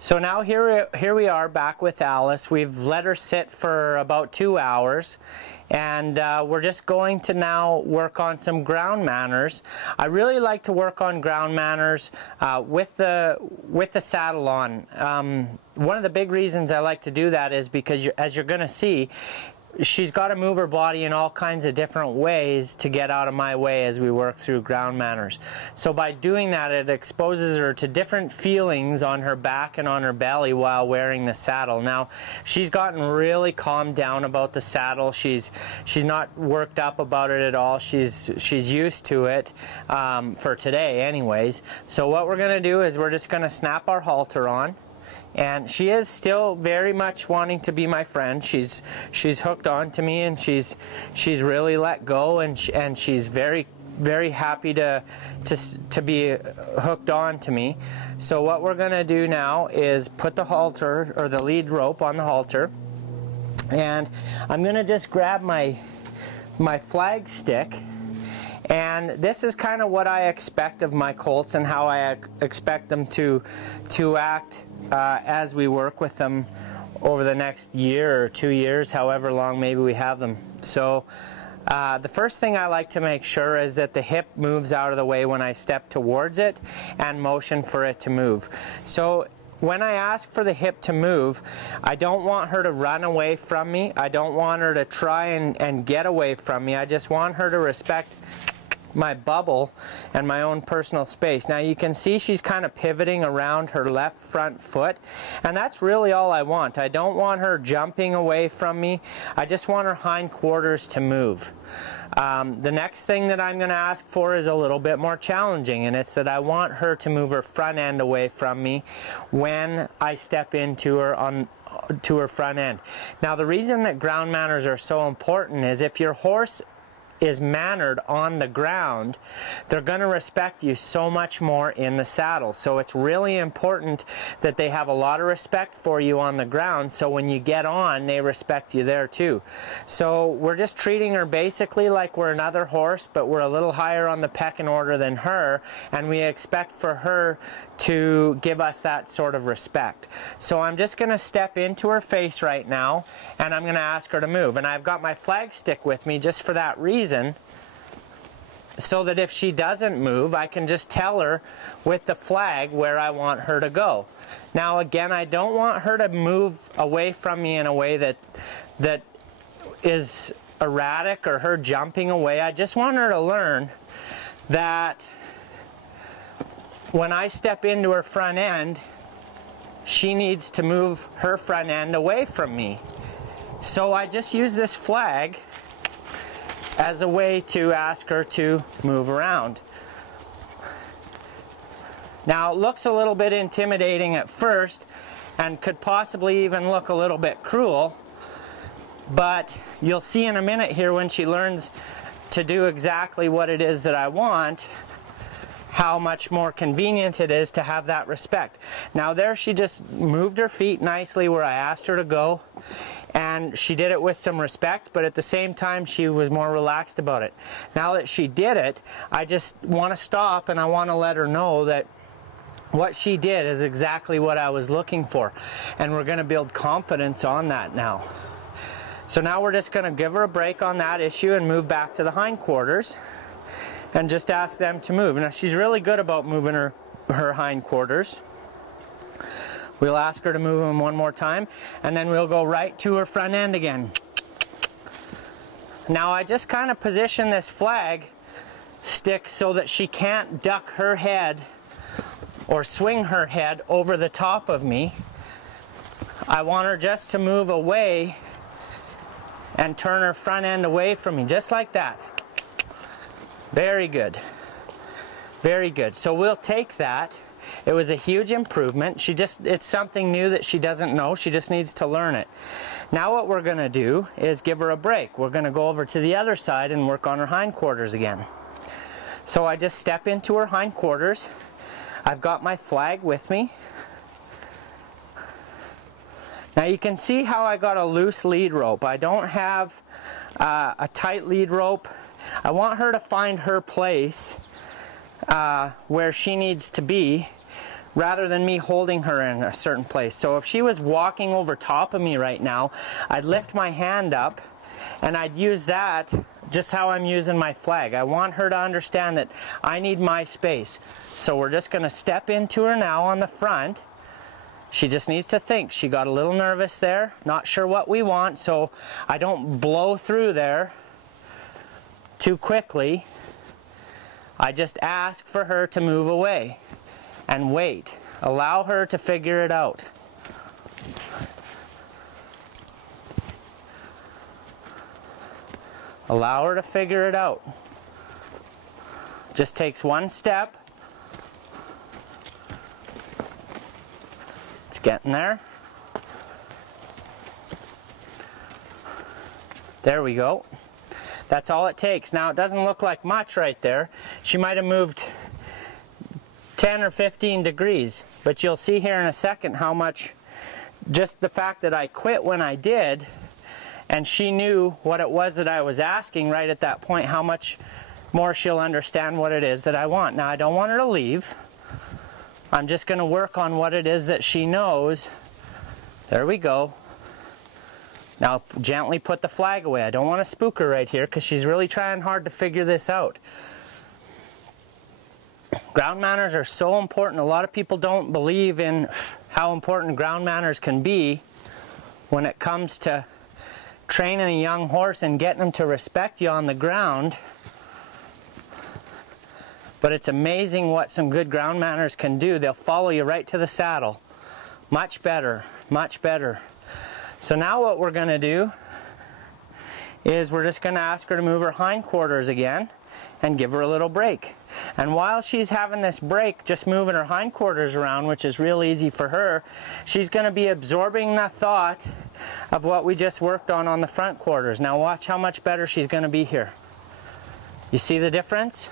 So now here we are back with Alice. We've let her sit for about 2 hours, and we're just going to now work on some ground manners. I really like to work on ground manners with the saddle on. One of the big reasons I like to do that is because as you're going to see, she's got to move her body in all kinds of different ways to get out of my way as we work through ground manners. So by doing that, it exposes her to different feelings on her back and on her belly while wearing the saddle. Now, she's gotten really calmed down about the saddle. She's not worked up about it at all. She's used to it for today anyways. So what we're going to do is we're just going to snap our halter on. And she is still very much wanting to be my friend. She's hooked on to me, and she's really let go, and she's very happy to be hooked on to me. So what we're going to do now is put the halter, or the lead rope, on the halter, and I'm going to just grab my flag stick. And this is kind of what I expect of my colts and how I expect them to act as we work with them over the next year or 2 years, however long maybe we have them. So the first thing I like to make sure is that the hip moves out of the way when I step towards it and motion for it to move. So when I ask for the hip to move, I don't want her to run away from me. I don't want her to try and get away from me. I just want her to respect my bubble and my own personal space. Now you can see she's kind of pivoting around her left front foot, and that's really all I want. I don't want her jumping away from me. I just want her hindquarters to move. The next thing that I'm going to ask for is a little bit more challenging, and it's that I want her to move her front end away from me when I step into her to her front end. Now the reason that ground manners are so important is if your horse is mannered on the ground, they're going to respect you so much more in the saddle. So it's really important that they have a lot of respect for you on the ground, so when you get on, they respect you there too. So we're just treating her basically like we're another horse, but we're a little higher on the pecking order than her, and we expect for her to give us that sort of respect. So I'm just going to step into her face right now, and I'm going to ask her to move. And I've got my flag stick with me just for that reason, so that if she doesn't move, I can just tell her with the flag where I want her to go. Now again, I don't want her to move away from me in a way that is erratic or her jumping away. I just want her to learn that when I step into her front end, she needs to move her front end away from me. So I just use this flag as a way to ask her to move around. Now it looks a little bit intimidating at first and could possibly even look a little bit cruel, but you'll see in a minute here when she learns to do exactly what it is that I want, how much more convenient it is to have that respect. Now there she just moved her feet nicely where I asked her to go, and she did it with some respect, but at the same time she was more relaxed about it. Now that she did it, I just want to stop and I want to let her know that what she did is exactly what I was looking for, and we're going to build confidence on that now. So now we're just going to give her a break on that issue and move back to the hindquarters and just ask them to move. Now she's really good about moving her hindquarters. We'll ask her to move them one more time, and then we'll go right to her front end again. Now I just kind of position this flag stick so that she can't duck her head or swing her head over the top of me. I want her just to move away and turn her front end away from me, just like that. Very good. Very good. So we'll take that. It was a huge improvement. It's something new that she doesn't know. She just needs to learn it. Now what we're going to do is give her a break. We're going to go over to the other side and work on her hindquarters again. So I just step into her hindquarters. I've got my flag with me. Now you can see how I got a loose lead rope. I don't have a tight lead rope. I want her to find her place where she needs to be rather than me holding her in a certain place. So if she was walking over top of me right now, I'd lift my hand up and I'd use that just how I'm using my flag. I want her to understand that I need my space. So we're just going to step into her now on the front. She just needs to think. She got a little nervous there, not sure what we want, so I don't blow through there too quickly. I just ask for her to move away and wait. Allow her to figure it out. Allow her to figure it out. Just takes one step. It's getting there. There we go. That's all it takes. Now it doesn't look like much right there. She might have moved 10 or 15 degrees, but you'll see here in a second how much, just the fact that I quit when I did, and she knew what it was that I was asking right at that point, how much more she'll understand what it is that I want. Now I don't want her to leave. I'm just going to work on what it is that she knows. There we go. Now gently put the flag away. I don't want to spook her right here because she's really trying hard to figure this out. Ground manners are so important. A lot of people don't believe in how important ground manners can be when it comes to training a young horse and getting them to respect you on the ground. But it's amazing what some good ground manners can do. They'll follow you right to the saddle. Much better, much better. So now what we're going to do is we're just going to ask her to move her hindquarters again and give her a little break. And while she's having this break, just moving her hindquarters around, which is real easy for her, she's going to be absorbing the thought of what we just worked on the front quarters. Now watch how much better she's going to be here. You see the difference?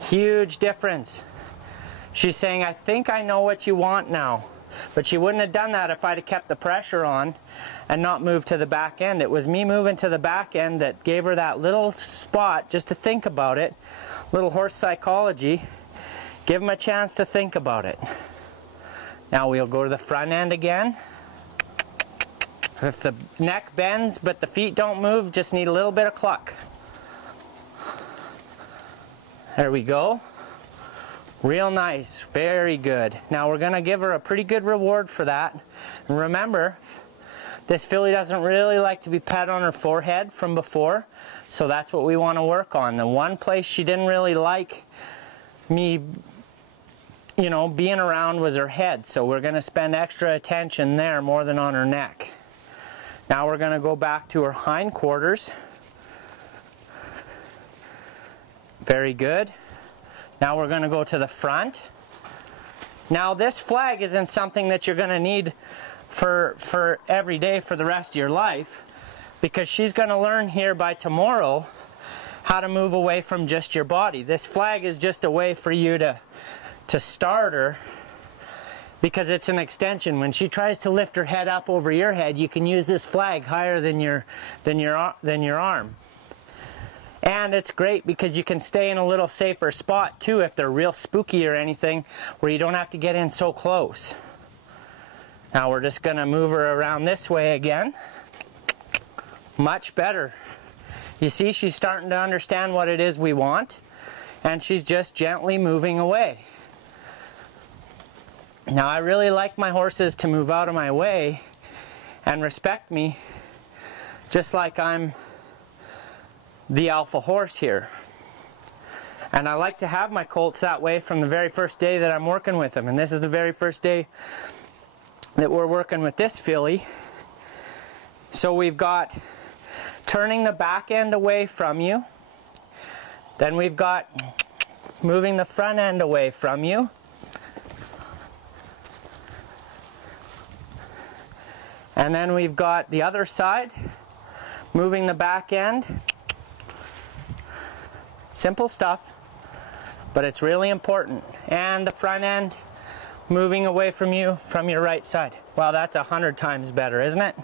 Huge difference. She's saying, I think I know what you want now. But she wouldn't have done that if I'd have kept the pressure on and not moved to the back end. It was me moving to the back end that gave her that little spot just to think about it. Little horse psychology. Give them a chance to think about it. Now we'll go to the front end again. If the neck bends but the feet don't move, just need a little bit of cluck. There we go. Real nice, very good. Now we're going to give her a pretty good reward for that. And remember, this filly doesn't really like to be pat on her forehead from before, so that's what we want to work on. The one place she didn't really like me, you know, being around was her head, so we're going to spend extra attention there more than on her neck. Now we're going to go back to her hindquarters. Very good. Now we're going to go to the front. Now this flag isn't something that you're going to need for every day for the rest of your life, because she's going to learn here by tomorrow how to move away from just your body. This flag is just a way for you to start her, because it's an extension. When she tries to lift her head up over your head, you can use this flag higher than your arm. And it's great because you can stay in a little safer spot too if they're real spooky or anything, where you don't have to get in so close. Now we're just going to move her around this way again. Much better. You see, she's starting to understand what it is we want, and she's just gently moving away. Now I really like my horses to move out of my way and respect me, just like I'm the alpha horse here. And I like to have my colts that way from the very first day that I'm working with them. And this is the very first day that we're working with this filly. So we've got turning the back end away from you. Then we've got moving the front end away from you. And then we've got the other side, moving the back end. Simple stuff, but it's really important. And the front end moving away from you from your right side. Well, that's 100 times better, isn't it?